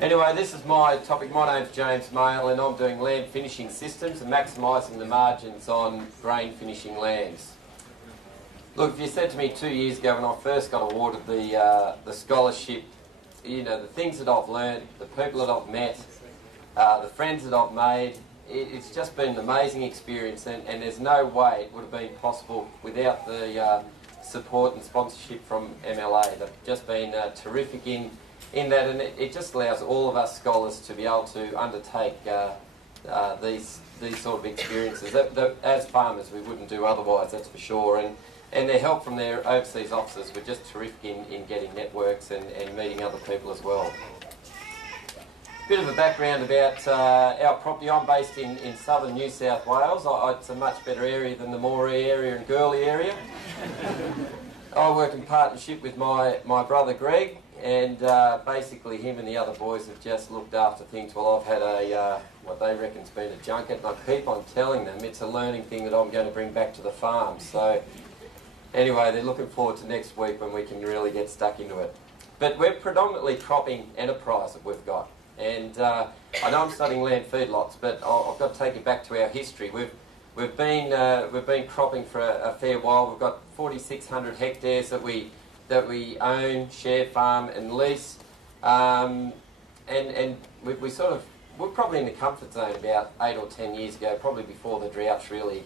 Anyway, this is my topic. My name's James Mail and I'm doing land finishing systems and maximising the margins on grain finishing lands. Look, if you said to me 2 years ago when I first got awarded the scholarship, you know, the things that I've learned, the people that I've met, the friends that I've made, it's just been an amazing experience, and there's no way it would have been possible without the support and sponsorship from MLA. They've just been terrific in that, and it just allows all of us scholars to be able to undertake these sort of experiences that as farmers we wouldn't do otherwise, that's for sure. And their help from their overseas officers were just terrific in getting networks and meeting other people as well. Bit of a background about our property. I'm based in southern New South Wales. It's a much better area than the Moree area and Gurley area. I work in partnership with my brother Greg, and basically him and the other boys have just looked after things while I've had what they reckon's been a junket, and I keep on telling them it's a learning thing that I'm going to bring back to the farm. So anyway, they're looking forward to next week when we can really get stuck into it. But we're predominantly cropping enterprise that we've got. And I know I'm studying land feedlots, but I've got to take you back to our history. We've been cropping for a fair while. We've got 4,600 hectares that we own, share, farm, and lease. And we're probably in the comfort zone about 8 or 10 years ago, probably before the droughts really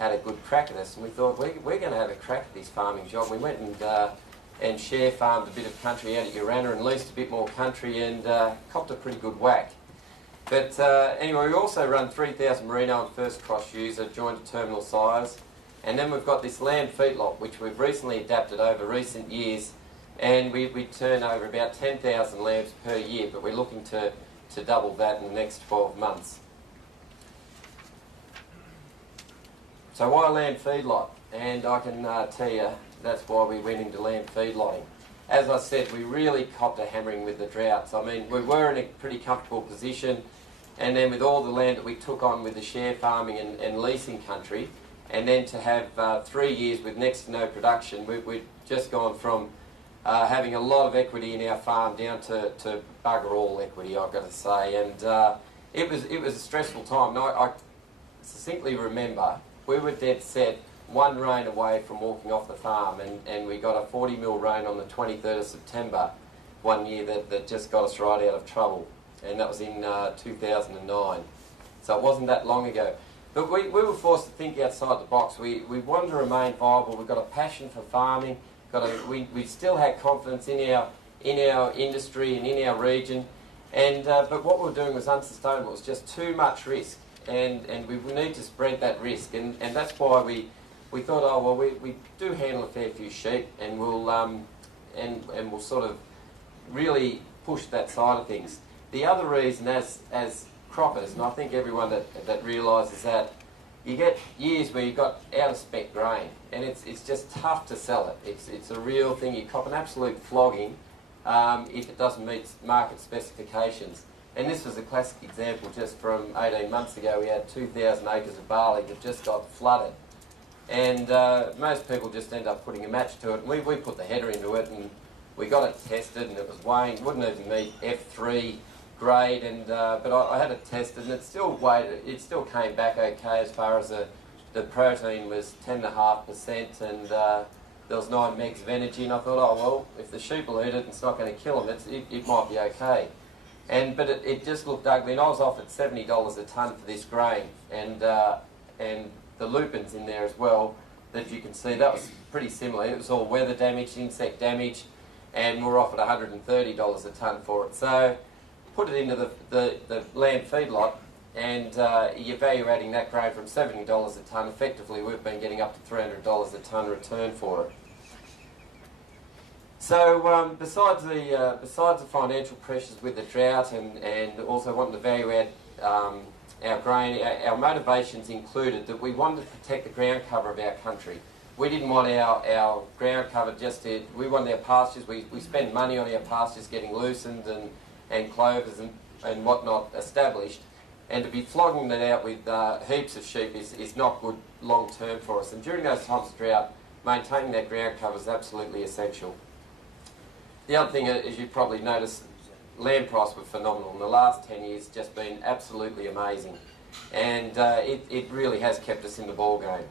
had a good crack at us. And we thought we're going to have a crack at this farming job. We went and share farmed a bit of country out at Urana and leased a bit more country and copped a pretty good whack. But anyway, we also run 3,000 merino and first cross ewes at joint to terminal size. And then we've got this land feedlot, which we've recently adapted over recent years, and we turn over about 10,000 lambs per year, but we're looking to double that in the next 12 months. So why land feedlot? And I can tell you that's why we went into land feedlotting. As I said, we really copped a hammering with the droughts. I mean, we were in a pretty comfortable position, and then with all the land that we took on with the share farming and leasing country, and then to have 3 years with next to no production, we've just gone from having a lot of equity in our farm down to bugger all equity, I've got to say. And it was a stressful time. Now, I succinctly remember we were dead set one rain away from walking off the farm, and we got a 40 mil rain on the 23rd of September one year that just got us right out of trouble, and that was in 2009, so it wasn't that long ago. But we were forced to think outside the box. We wanted to remain viable. We've got a passion for farming. We still had confidence in our industry and in our region, and but what we were doing was unsustainable. It was just too much risk, and we need to spread that risk, and that's why we thought, oh well, we do handle a fair few sheep, and we'll we'll sort of really push that side of things. The other reason, as croppers, and I think everyone that realises that, you get years where you've got out of spec grain, and it's just tough to sell it. It's a real thing. You cop an absolute flogging if it doesn't meet market specifications. And this was a classic example. Just from 18 months ago, we had 2,000 acres of barley that just got flooded. And most people just end up putting a match to it. And we put the header into it, and we got it tested, and it was weighing, wouldn't even meet F3 grade. And but I had it tested, and it still came back okay as far as the protein was 10.5%, and there was 9 megs of energy. And I thought, oh well, if the sheep will eat it, it's not going to kill them. It might be okay. But it just looked ugly, and I was offered $70 a tonne for this grain, and the lupins in there as well, that you can see, that was pretty similar. It was all weather damage, insect damage, and we were offered $130 a tonne for it. So put it into the land feedlot, and you're value adding that grain from $70 a tonne. Effectively, we've been getting up to $300 a tonne return for it. So besides the financial pressures with the drought and also wanting to value add our grain, our motivations included that we wanted to protect the ground cover of our country. We didn't want our ground cover we wanted our pastures. We spend money on our pastures getting loosened and clovers and whatnot established, and to be flogging that out with heaps of sheep is not good long term for us. And during those times of drought, maintaining that ground cover is absolutely essential. The other thing, as you probably noticed, lamb price was phenomenal. In the last 10 years, just been absolutely amazing. And it really has kept us in the ball game.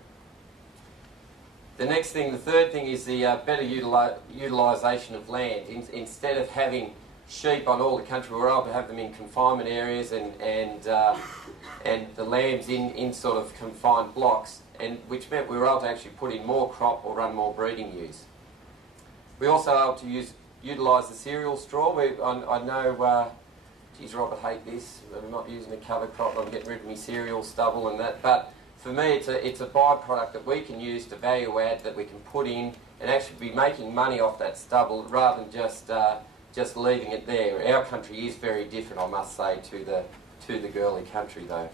The third thing is the better utilisation of land. Instead of having sheep on all the country, we're able to have them in confinement areas and the lambs in sort of confined blocks, and which meant we were able to actually put in more crop or run more breeding ewes. We also able to utilise the cereal straw. I know, geez, Robert, hate this. I'm not using a cover crop. I'm getting rid of my cereal stubble and that. But for me, it's a byproduct that we can use to value add, that we can put in and actually be making money off that stubble rather than just leaving it there. Our country is very different, I must say, to the girly country though.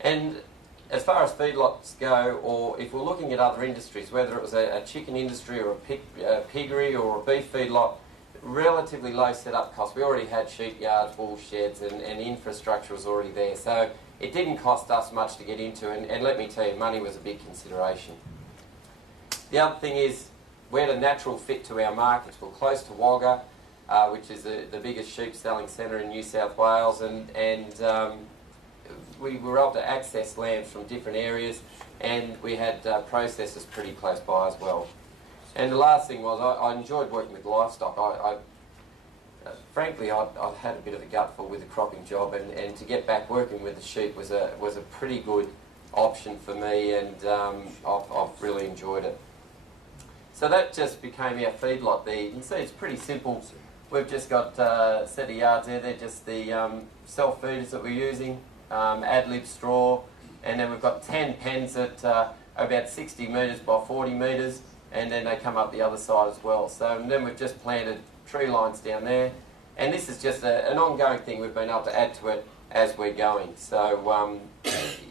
And as far as feedlots go, or if we're looking at other industries, whether it was a chicken industry or a piggery or a beef feedlot, relatively low setup costs. We already had sheep yards, wool sheds, and infrastructure was already there. So it didn't cost us much to get into, and let me tell you, money was a big consideration. The other thing is, we had a natural fit to our markets. We're close to Wagga, which is the biggest sheep selling centre in New South Wales, and we were able to access lambs from different areas, and we had processors pretty close by as well. And the last thing was, I enjoyed working with livestock. Frankly, I had a bit of a gutful with the cropping job, and to get back working with the sheep was a pretty good option for me, and I've really enjoyed it. So that just became our feedlot there. You can see it's pretty simple. We've just got a set of yards there. They're just the self-feeders that we're using, ad-lib straw, and then we've got 10 pens that are about 60 metres by 40 metres, and then they come up the other side as well. So and then we've just planted tree lines down there, and this is just an ongoing thing we've been able to add to it as we're going. So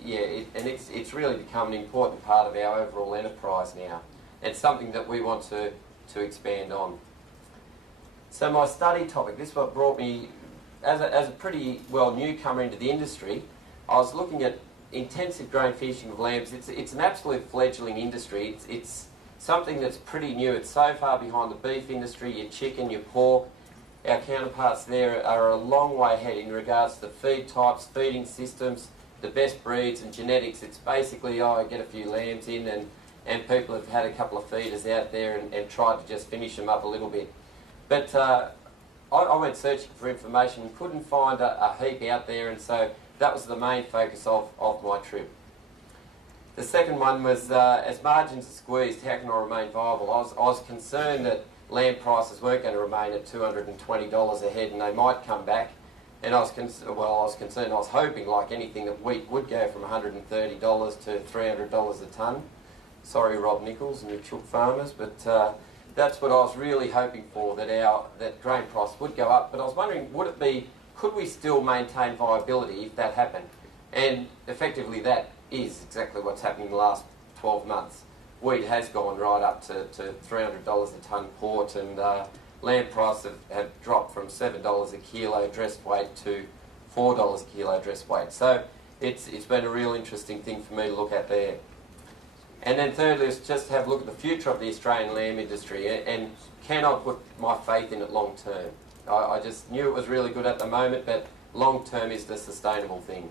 yeah, it's really become an important part of our overall enterprise now. It's something that we want to expand on. So my study topic, this is what brought me, as a pretty well newcomer into the industry, I was looking at intensive grain fishing of lambs. It's an absolute fledgling industry. It's something that's pretty new. It's so far behind the beef industry, your chicken, your pork. Our counterparts there are a long way ahead in regards to the feed types, feeding systems, the best breeds and genetics. It's basically, I get a few lambs in, and people have had a couple of feeders out there and tried to just finish them up a little bit. But I went searching for information and couldn't find a heap out there, and so that was the main focus of my trip. The second one was, as margins are squeezed, how can I remain viable? I was concerned that lamb prices weren't going to remain at $220 a head and they might come back. And I was concerned, I was hoping, like anything, that wheat would go from $130 to $300 a tonne. Sorry, Rob Nichols and the chook farmers, but that's what I was really hoping for, that grain price would go up. But I was wondering, could we still maintain viability if that happened? And effectively that is exactly what's happened in the last 12 months. Wheat has gone right up to $300 a tonne port, and lamb prices have dropped from $7 a kilo dressed weight to $4 a kilo dressed weight. So it's been a real interesting thing for me to look at there. And then thirdly, is just have a look at the future of the Australian lamb industry, and can I put my faith in it long term? I just knew it was really good at the moment, but long term is the sustainable thing.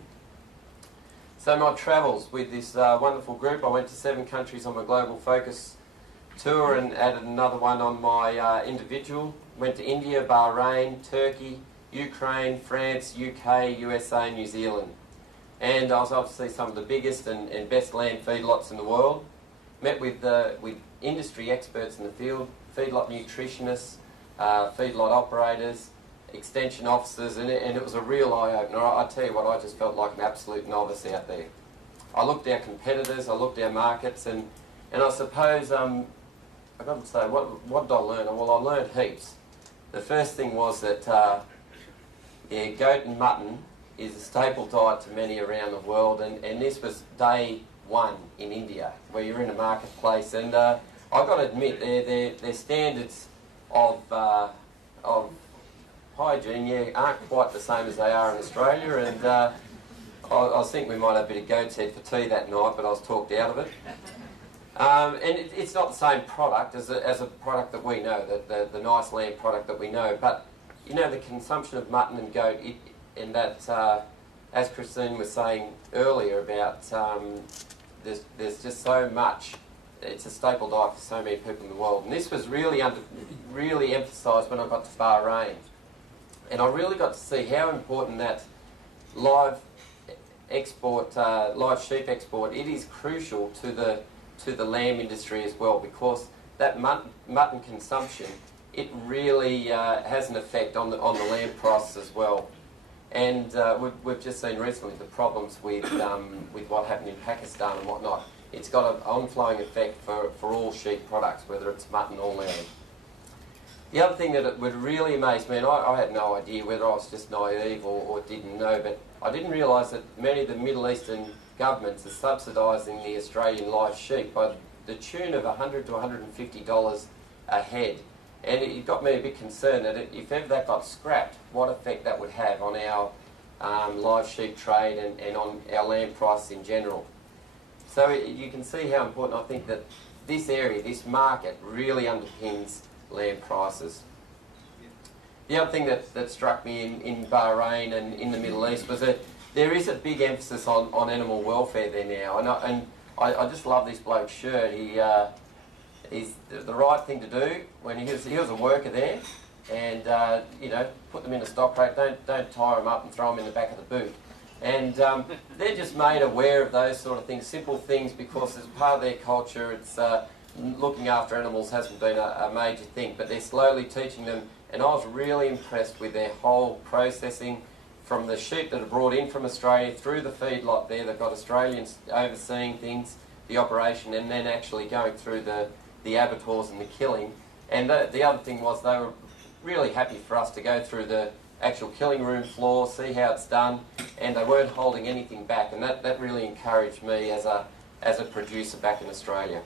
So my travels with this wonderful group, I went to 7 countries on my global focus tour and added another one on my individual. Went to India, Bahrain, Turkey, Ukraine, France, UK, USA, New Zealand. And I was able to see some of the biggest and best lamb feedlots in the world. Met with industry experts in the field, feedlot nutritionists, feedlot operators, extension officers, and it was a real eye-opener. I tell you what, I just felt like an absolute novice out there. I looked at our competitors, I looked at our markets, and I suppose, I've got to say, what did I learn? Well, I learned heaps. The first thing was that goat and mutton is a staple diet to many around the world, and this was day one in India, where you're in a marketplace, and I've got to admit, their standards of hygiene aren't quite the same as they are in Australia, and I think we might have a bit of goat's head for tea that night, but I was talked out of it. And it's not the same product as a product that we know, the nice lamb product that we know, but you know, the consumption of mutton and goat, and that, as Christine was saying earlier about, there's just so much. It's a staple diet for so many people in the world, and this was really emphasised when I got to Bahrain, and I really got to see how important that live sheep export. It is crucial to the lamb industry as well, because that mutton consumption, it really has an effect on the lamb prices as well. And we've just seen recently the problems with what happened in Pakistan and whatnot. It's got an onflowing effect for all sheep products, whether it's mutton or lamb. The other thing that would really amaze me, and I had no idea whether I was just naive or didn't know, but I didn't realise that many of the Middle Eastern governments are subsidising the Australian live sheep by the tune of $100 to $150 a head. And it got me a bit concerned that if ever that got scrapped, what effect that would have on our live sheep trade and on our lamb prices in general. So you can see how important I think that this area, this market, really underpins lamb prices. The other thing that struck me in Bahrain and in the Middle East was that there is a big emphasis on animal welfare there now. And I just love this bloke's shirt. He's the right thing to do when he was a worker there, and you know, put them in a stock crate. Don't tie them up and throw them in the back of the boot. And they're just made aware of those sort of things, simple things, because as part of their culture, it's looking after animals hasn't been a major thing, but they're slowly teaching them. And I was really impressed with their whole processing, from the sheep that are brought in from Australia through the feedlot there. They've got Australians overseeing things, the operation, and then actually going through the abattoirs and the killing. And the other thing was they were really happy for us to go through the actual killing room floor, see how it's done, and they weren't holding anything back, and that really encouraged me as a producer back in Australia.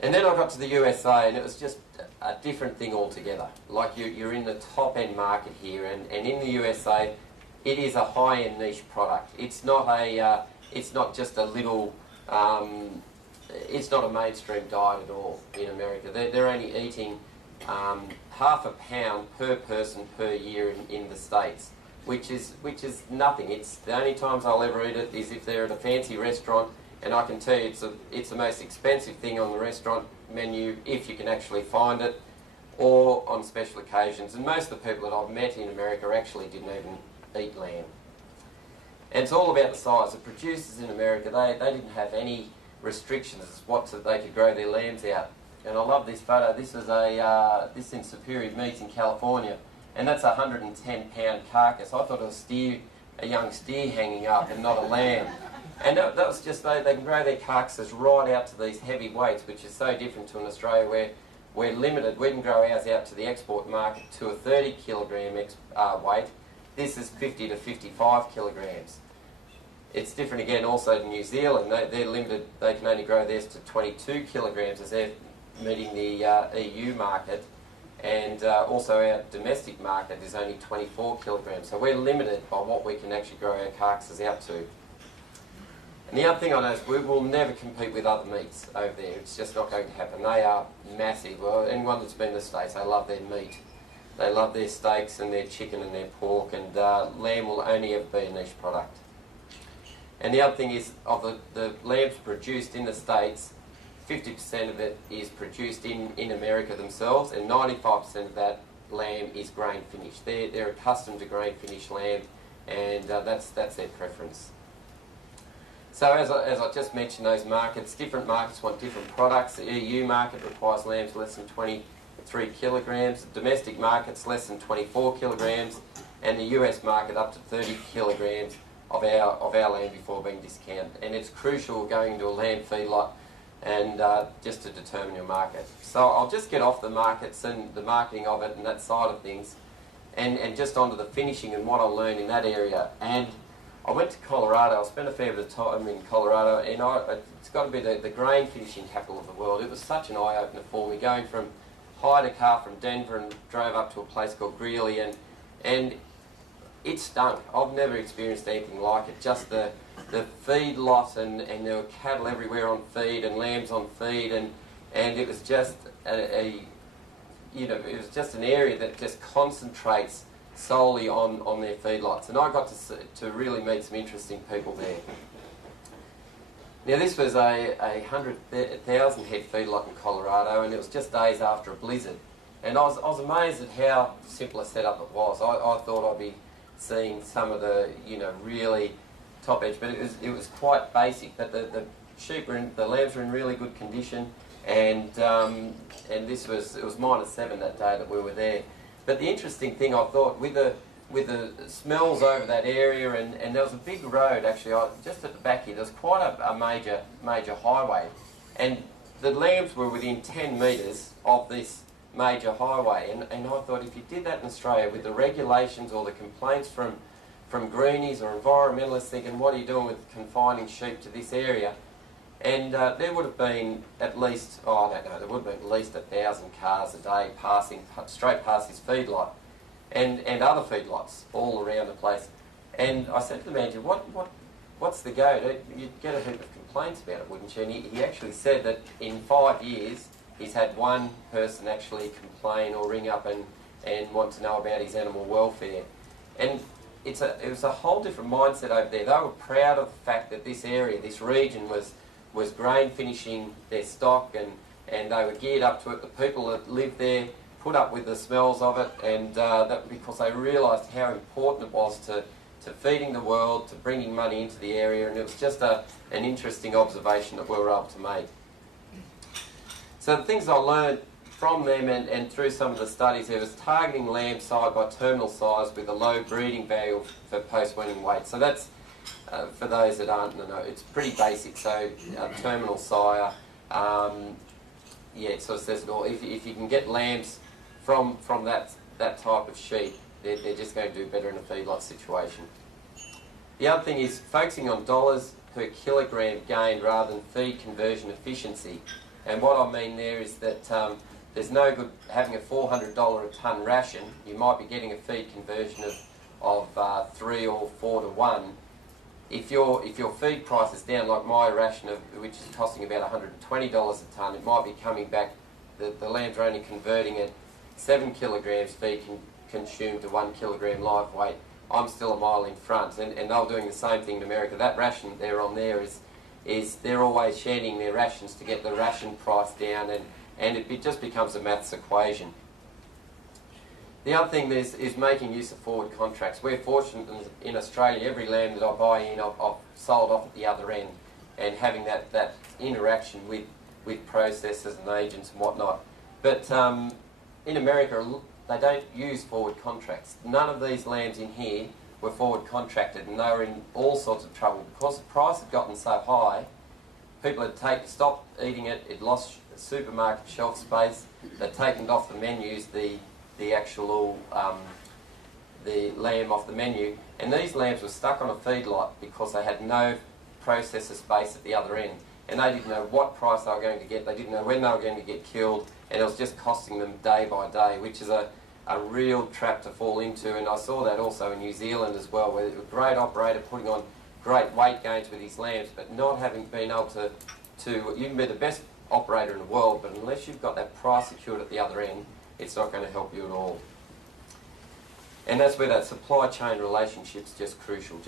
And then I got to the USA, and it was just a different thing altogether. Like you're in the top end market here, and in the USA, it is a high end niche product. It's not just a little. It's not a mainstream diet at all in America. They're only eating half a pound per person per year in the States, which is nothing. It's the only times I'll ever eat it is if they're at a fancy restaurant, and I can tell you it's the most expensive thing on the restaurant menu if you can actually find it, or on special occasions. And most of the people that I've met in America actually didn't even eat lamb. And it's all about the size. The producers in America, they didn't have any restrictions as what they could grow their lambs out. And I love this photo. This is this in Superior Meats in California, and that's a 110-pound carcass. I thought it was a young steer hanging up, and not a lamb. And that was just they can grow their carcasses right out to these heavy weights, which is so different to in Australia, where we're limited. We can grow ours out to the export market to a 30 kilogram weight. This is 50 to 55 kilograms. It's different again also to New Zealand. They're limited. They can only grow theirs to 22 kilograms as they're meeting the EU market, and also our domestic market is only 24 kilograms. So we're limited by what we can actually grow our carcasses out to. And the other thing I know is we will never compete with other meats over there. It's just not going to happen. They are massive. Well, anyone that's been to the States, they love their meat. They love their steaks and their chicken and their pork, and lamb will only ever be a niche product. And the other thing is, of the lambs produced in the States, 50% of it is produced in America themselves, and 95% of that lamb is grain finished. They're accustomed to grain finished lamb, and that's their preference. So as I just mentioned, those markets, different markets want different products. The EU market requires lambs less than 23 kilograms. The domestic market's less than 24 kilograms, and the US market up to 30 kilograms of our lamb before being discounted. And it's crucial going into a lamb feedlot and just to determine your market. So I'll just get off the markets and the marketing of it and that side of things, and just onto the finishing and what I learned in that area. And I went to Colorado. I spent a fair bit of time in Colorado, and it's got to be the grain finishing capital of the world. It was such an eye-opener for me, going from hired a car from Denver and drove up to a place called Greeley, and it stunk. I've never experienced anything like it. Just the feed lot, and there were cattle everywhere on feed and lambs on feed, and it was just you know, it was just an area that just concentrates solely on their feedlots. And I got to really meet some interesting people there. Now this was a 100,000 head feedlot in Colorado, and it was just days after a blizzard. And I was amazed at how simple a setup it was. I thought I'd be seeing some of the, you know, really top edge, but it was quite basic. But the lambs were in really good condition, and it was -7 that day that we were there. But the interesting thing, I thought, with the smells over that area, and there was a big road actually just at the back here. There was quite a major highway, and the lambs were within 10 metres of this major highway. And I thought, if you did that in Australia with the regulations or the complaints from greenies or environmentalists thinking, what are you doing with confining sheep to this area? And there would have been at least, I don't know, there would have been at least 1,000 cars a day passing straight past his feedlot, and other feedlots all around the place. And I said to the manager, what's the go? You'd get a heap of complaints about it, wouldn't you? And he actually said that in 5 years he's had one person actually complain or ring up and want to know about his animal welfare. And it was a whole different mindset over there. They were proud of the fact that this area, this region was grain finishing their stock, and they were geared up to it. The people that lived there put up with the smells of it, and that because they realised how important it was to feeding the world, to bringing money into the area, and it was just an interesting observation that we were able to make. So the things I learned from them and through some of the studies, there was targeting lamb side by terminal size with a low breeding value for post-weaning weight. So that's, for those that aren't know, it's pretty basic. So terminal sire, yeah, it sort of says it all. If you can get lambs from that type of sheep, they're just going to do better in a feedlot situation. The other thing is focusing on dollars per kilogram gained rather than feed conversion efficiency. And what I mean there is that there's no good having a $400 a tonne ration. You might be getting a feed conversion of 3 or 4 to 1. If your feed price is down, like my ration, which is costing about $120 a tonne, it might be coming back, the lambs are only converting at 7 kilograms feed consumed to 1 kilogram live weight. I'm still a mile in front, and they're doing the same thing in America. That ration they're on there is they're always shedding their rations to get the ration price down, and it just becomes a maths equation. The other thing is making use of forward contracts. We're fortunate in Australia, every lamb that I buy in, I've sold off at the other end, and having that interaction with processors and agents and whatnot. But in America, they don't use forward contracts. None of these lambs in here were forward contracted, and they were in all sorts of trouble because the price had gotten so high. People had stopped eating it. It lost supermarket shelf space. They'd taken it off the menus, the actual the lamb off the menu, and these lambs were stuck on a feedlot because they had no processor space at the other end, and they didn't know what price they were going to get. They didn't know when they were going to get killed, and it was just costing them day by day, which is a real trap to fall into. And I saw that also in New Zealand as well, where a great operator putting on great weight gains with his lambs, but not having been able to you can be the best operator in the world, but unless you've got that price secured at the other end, it's not going to help you at all. And that's where that supply chain relationship's just crucial.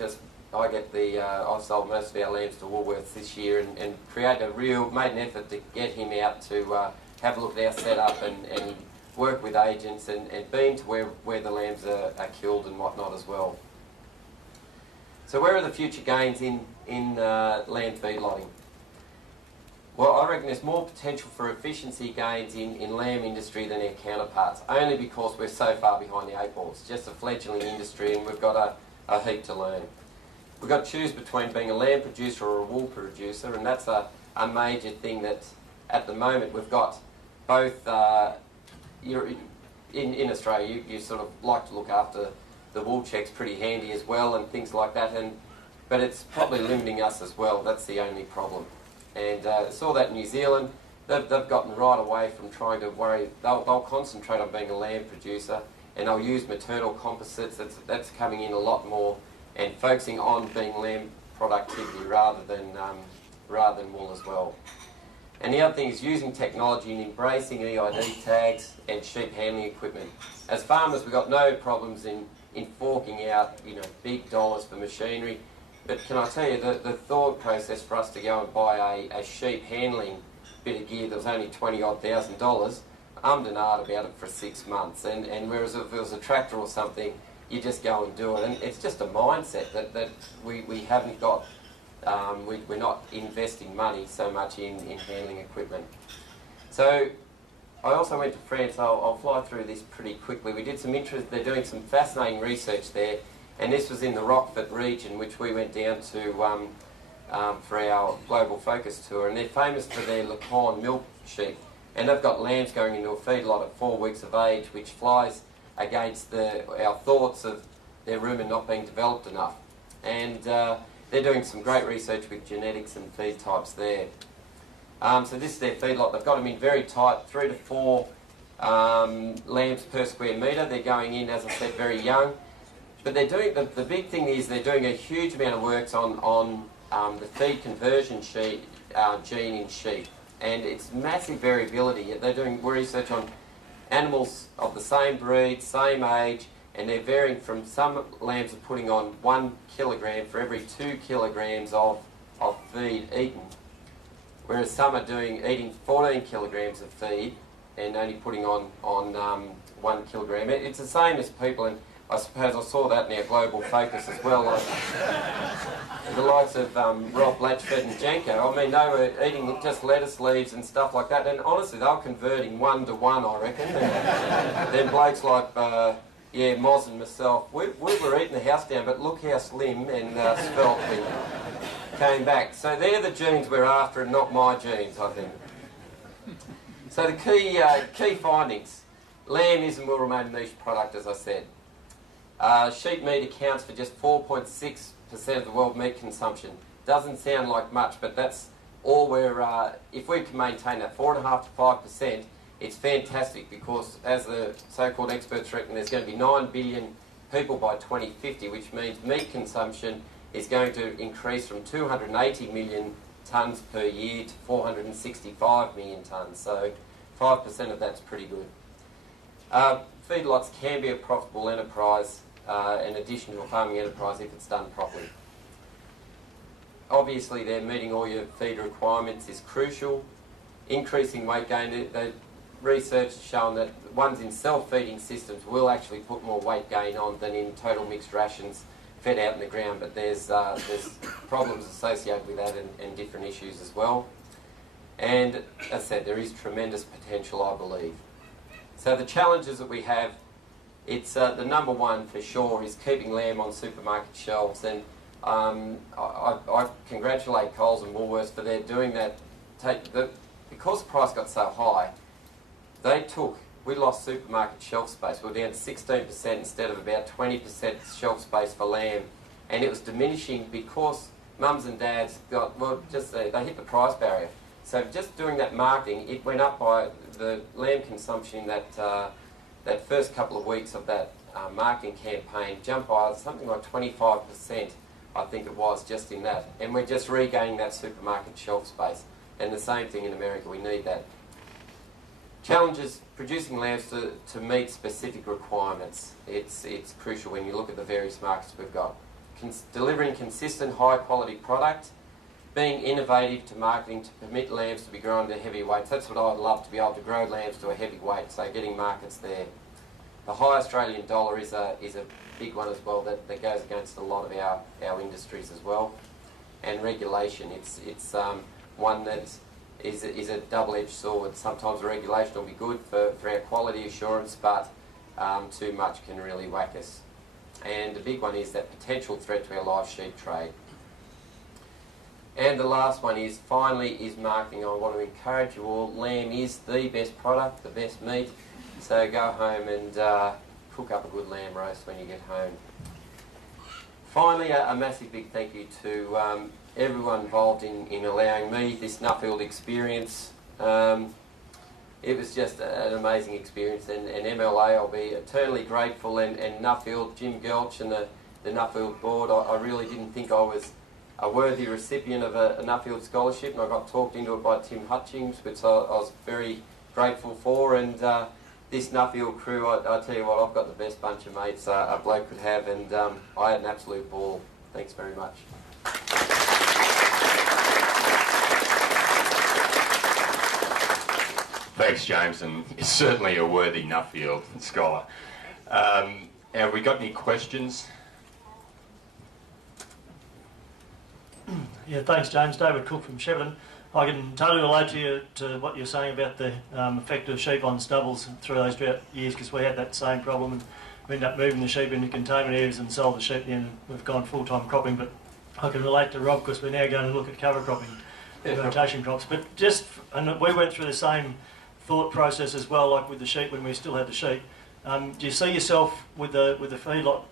I've sold most of our lambs to Woolworths this year, and made an effort to get him out to have a look at our setup and work with agents and been to where the lambs are killed and whatnot as well. So where are the future gains in lamb feedlotting? Well, I reckon there's more potential for efficiency gains in lamb industry than our counterparts, only because we're so far behind the eight ball. It's just a fledgling industry, and we've got a heap to learn. We've got to choose between being a lamb producer or a wool producer, and that's a major thing that at the moment we've got both. In Australia, you sort of like to look after the wool checks pretty handy as well and things like that, but it's probably limiting us as well. That's the only problem. And saw that in New Zealand. They've gotten right away from trying to worry. They'll concentrate on being a lamb producer, and they'll use maternal composites. That's coming in a lot more, and focusing on being lamb productivity rather than wool as well. And the other thing is using technology and embracing EID tags and sheep handling equipment. As farmers, we've got no problems in forking out, big dollars for machinery. But can I tell you, the thought process for us to go and buy a sheep handling bit of gear that was only $20,000, and about it for 6 months. And whereas if it was a tractor or something, you just go and do it. And it's just a mindset that we haven't got. We're not investing money so much in handling equipment. So I also went to France. I'll fly through this pretty quickly. We did some they're doing some fascinating research there, and this was in the Rockford region, which we went down to for our global focus tour. And they're famous for their Lacan milk sheep, and they've got lambs going into a feedlot at 4 weeks of age, which flies against our thoughts of their rumen not being developed enough. And they're doing some great research with genetics and feed types there. So this is their feedlot. They've got them in very tight, 3 to 4 lambs per square metre. They're going in, as I said, very young. But they're doing the big thing is they're doing a huge amount of work on the feed conversion gene in sheep, and it's massive variability. They're doing research on animals of the same breed, same age, and they're varying from some lambs are putting on 1 kilogram for every 2 kilograms of feed eaten, whereas some are eating 14 kilograms of feed and only putting on 1 kilogram. It's the same as people, and I suppose I saw that in our global focus as well. Like the likes of Rob Blatchford and Janko, I mean, they were eating just lettuce leaves and stuff like that, and honestly, they were converting 1 to 1, I reckon. And then blokes like Moz and myself, we were eating the house down, but look how slim and svelte we came back. So they're the genes we're after, and not my genes, I think. So the key findings: lamb is and will remain a niche product, as I said. Sheep meat accounts for just 4.6% of the world meat consumption. Doesn't sound like much, but that's all if we can maintain that 4.5 to 5%, it's fantastic, because as the so-called experts reckon, there's going to be 9 billion people by 2050, which means meat consumption is going to increase from 280 million tonnes per year to 465 million tonnes. So 5% of that's pretty good. Feedlots can be a profitable enterprise, in addition to a farming enterprise, if it's done properly. Obviously, they're meeting all your feed requirements is crucial. Increasing weight gain, the research has shown that ones in self-feeding systems will actually put more weight gain on than in total mixed rations fed out in the ground, but there's problems associated with that and different issues as well. And as I said, there is tremendous potential, I believe. So the challenges that we have, it's the number one for sure is keeping lamb on supermarket shelves, and I congratulate Coles and Woolworths for their doing that. Because the price got so high, we lost supermarket shelf space. We were down to 16% instead of about 20% shelf space for lamb, and it was diminishing because mums and dads they hit the price barrier. So just doing that marketing, it went up by the lamb consumption in that first couple of weeks of that marketing campaign, jumped by something like 25%, I think it was, just in that. And we're just regaining that supermarket shelf space. And the same thing in America, we need that. Challenges: producing lambs to meet specific requirements. It's crucial when you look at the various markets we've got. Delivering consistent, high-quality product. Being innovative to marketing to permit lambs to be grown to heavy weights. That's what I'd love, to be able to grow lambs to a heavy weight, so getting markets there. The high Australian dollar is a big one as well that goes against a lot of our industries as well. And regulation, it's one that is a double-edged sword. Sometimes regulation will be good for our quality assurance, but too much can really whack us. And the big one is that potential threat to our live sheep trade. And the last one is, finally, is marketing. I want to encourage you all. Lamb is the best product, the best meat. So go home and cook up a good lamb roast when you get home. Finally, a massive big thank you to everyone involved in allowing me this Nuffield experience. It was just an amazing experience, and MLA, I'll be eternally grateful, and Nuffield, Jim Gelch and the Nuffield board, I really didn't think I was a worthy recipient of a Nuffield scholarship, and I got talked into it by Tim Hutchings, which I was very grateful for. And this Nuffield crew, I tell you what, I've got the best bunch of mates a bloke could have, and I had an absolute ball. Thanks very much. Thanks, James, and you're certainly a worthy Nuffield scholar. Have we got any questions? Yeah, thanks, James. David Cook from Shepparton. I can totally relate to what you're saying about the effect of sheep on stubbles through those drought years, because we had that same problem, and we ended up moving the sheep into containment areas and sold the sheep, and we've gone full-time cropping. But I can relate to Rob, because we're now going to look at cover cropping, rotation crops. But and we went through the same thought process as well, like with the sheep when we still had the sheep. Do you see yourself with the feedlot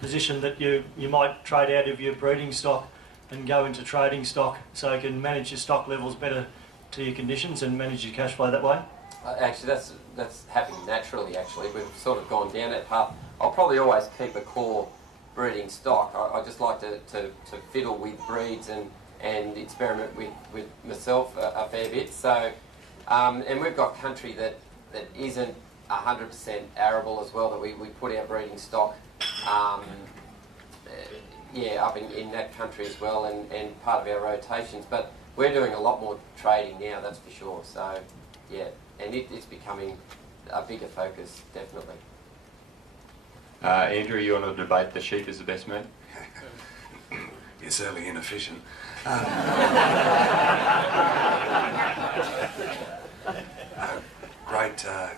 position that you might trade out of your breeding stock and go into trading stock, so you can manage your stock levels better to your conditions and manage your cash flow that way? Actually, that's happening naturally. Actually, we've sort of gone down that path. I'll probably always keep a core breeding stock. I just like to fiddle with breeds and experiment with myself a fair bit. So, and we've got country that isn't 100% arable as well, that we put our breeding stock up in that country as well, and part of our rotations. But we're doing a lot more trading now, that's for sure. So, yeah, and it's becoming a bigger focus, definitely. Andrew, you want to debate the sheep is the best meat? You're certainly inefficient.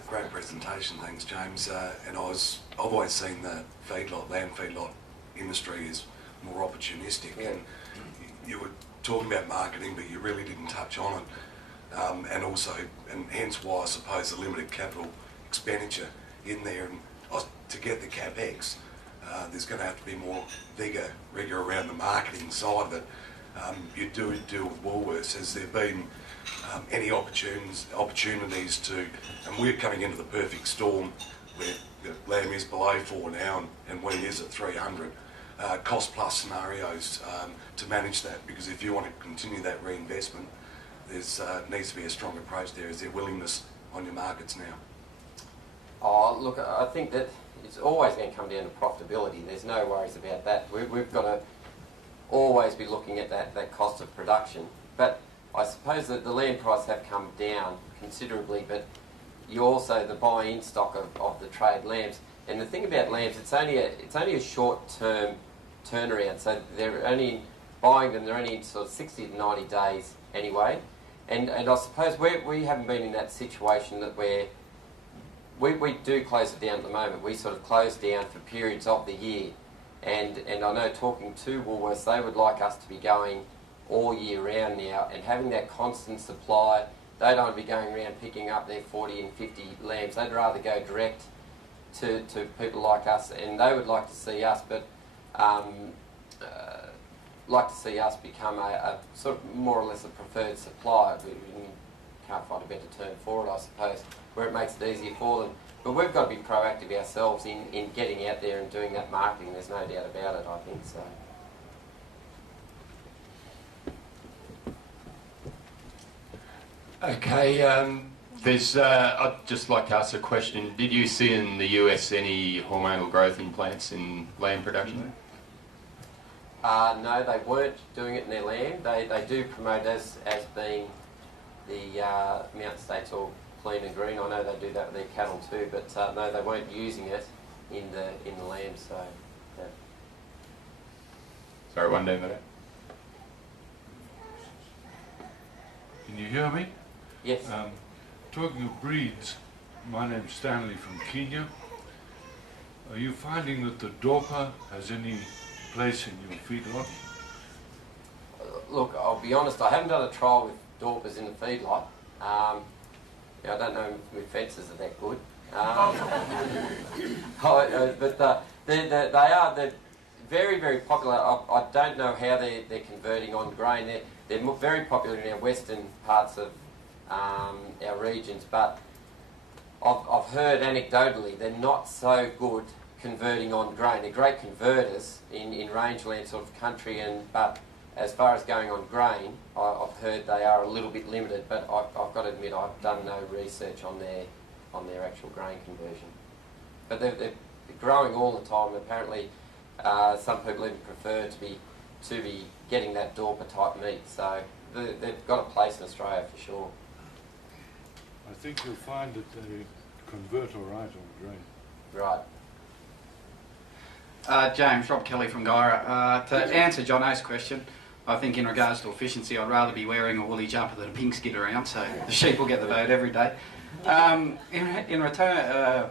Great presentation, thanks, James. And I've always seen the land feedlot industry as more opportunistic. Yeah. And you were talking about marketing, but you really didn't touch on it. And hence why I suppose the limited capital expenditure in there, and to get the CapEx, there's going to have to be more rigor around the marketing side of it. You do deal with Woolworths. Has there been any opportunities to, and we're coming into the perfect storm where lamb is below 4 now and wheat is at 300, cost plus scenarios to manage that, because if you want to continue that reinvestment, there's needs to be a strong approach there. Is there willingness on your markets now? Oh, look, I think that it's always going to come down to profitability. There's no worries about that. We've got to always be looking at that cost of production. But I suppose that the land price have come down considerably, but you also the buy-in stock of the trade lambs. And the thing about lambs, it's only a short-term turnaround. So they're only buying them. They're only in sort of 60 to 90 days anyway. And I suppose we haven't been in that situation that we do close it down at the moment. We sort of close down for periods of the year. And I know, talking to Woolworths, they would like us to be going all year round now and having that constant supply. They don't want to be going around picking up their 40 and 50 lambs. They'd rather go direct to people like us, and they would like to see us, but become a sort of more or less a preferred supplier. We can't find a better term for it, I suppose, where it makes it easier for them. But we've got to be proactive ourselves in getting out there and doing that marketing. There's no doubt about it, I think so. Okay, I'd just like to ask a question. Did you see in the US any hormonal growth implants in lamb production? No, they weren't doing it in their lamb. They do promote as being the Mountain States all clean and green. I know they do that with their cattle too, but no, they weren't using it in the lamb. So, yeah. Sorry, one down there. Can you hear me? Yes. Talking of breeds, my name's Stanley from Kenya. Are you finding that the Dorper has any place in your feedlot? Look, I'll be honest, I haven't done a trial with Dorpers in the feedlot. I don't know if my fences are that good. But they're very, very popular. I don't know how they're converting on grain. They're very popular in our western parts of our regions, but I've heard anecdotally they're not so good converting on grain. They're great converters in rangeland sort of country, but as far as going on grain, I've heard they are a little bit limited. But I've got to admit, I've done no research on their actual grain conversion. But they're growing all the time. Apparently, some people even prefer to be getting that Dorper type meat. So they've got a place in Australia for sure. I think you'll find that they convert all right on grain. Right. James, Rob Kelly from Gyra. To answer Jono's question, I think in regards to efficiency, I'd rather be wearing a woolly jumper than a pink skid around, so the sheep will get the vote every day. In return,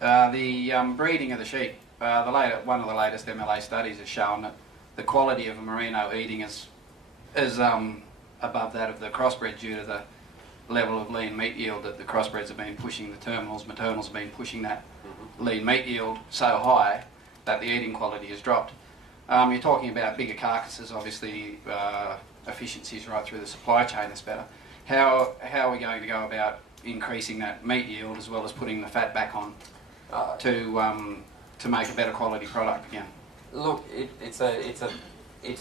the breeding of the sheep, one of the latest MLA studies has shown that the quality of a merino eating is above that of the crossbred due to the level of lean meat yield that the crossbreds have been pushing. The maternals have been pushing that lean meat yield so high that the eating quality has dropped. You're talking about bigger carcasses, obviously efficiencies right through the supply chain is better. How are we going to go about increasing that meat yield as well as putting the fat back on to make a better quality product again? Look, it's a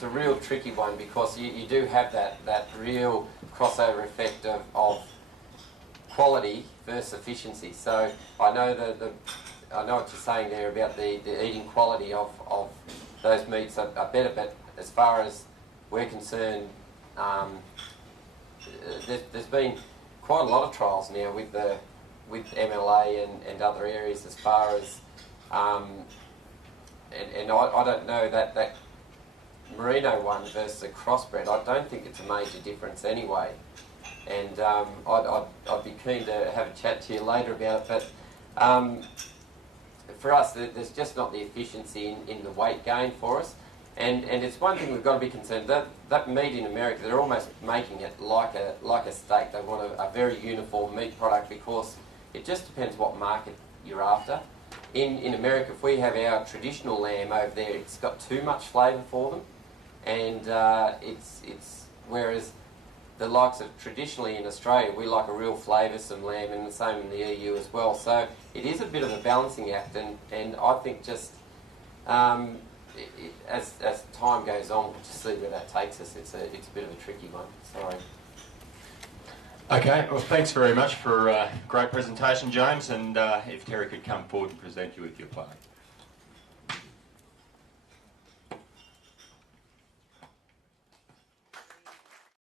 real tricky one because you do have that real crossover effect of quality versus efficiency. So I know I know what you're saying there about the eating quality of those meats are better, but as far as we're concerned, there's been quite a lot of trials now with MLA and other areas as far as and I don't know that merino one versus a crossbred. I don't think it's a major difference anyway, and I'd be keen to have a chat to you later about it. But for us, there's just not the efficiency in the weight gain for us, and it's one thing we've got to be concerned that meat in America, they're almost making it like a steak. They want a very uniform meat product because it just depends what market you're after. In America, if we have our traditional lamb over there, it's got too much flavour for them, and it's whereas the likes of traditionally in Australia, we like a real flavoursome lamb, and the same in the EU as well. So it is a bit of a balancing act, and I think just as time goes on, we'll just see where that takes us. It's a bit of a tricky one. Sorry. Okay, well thanks very much for a great presentation, James, and if Terry could come forward and present you with your plaque.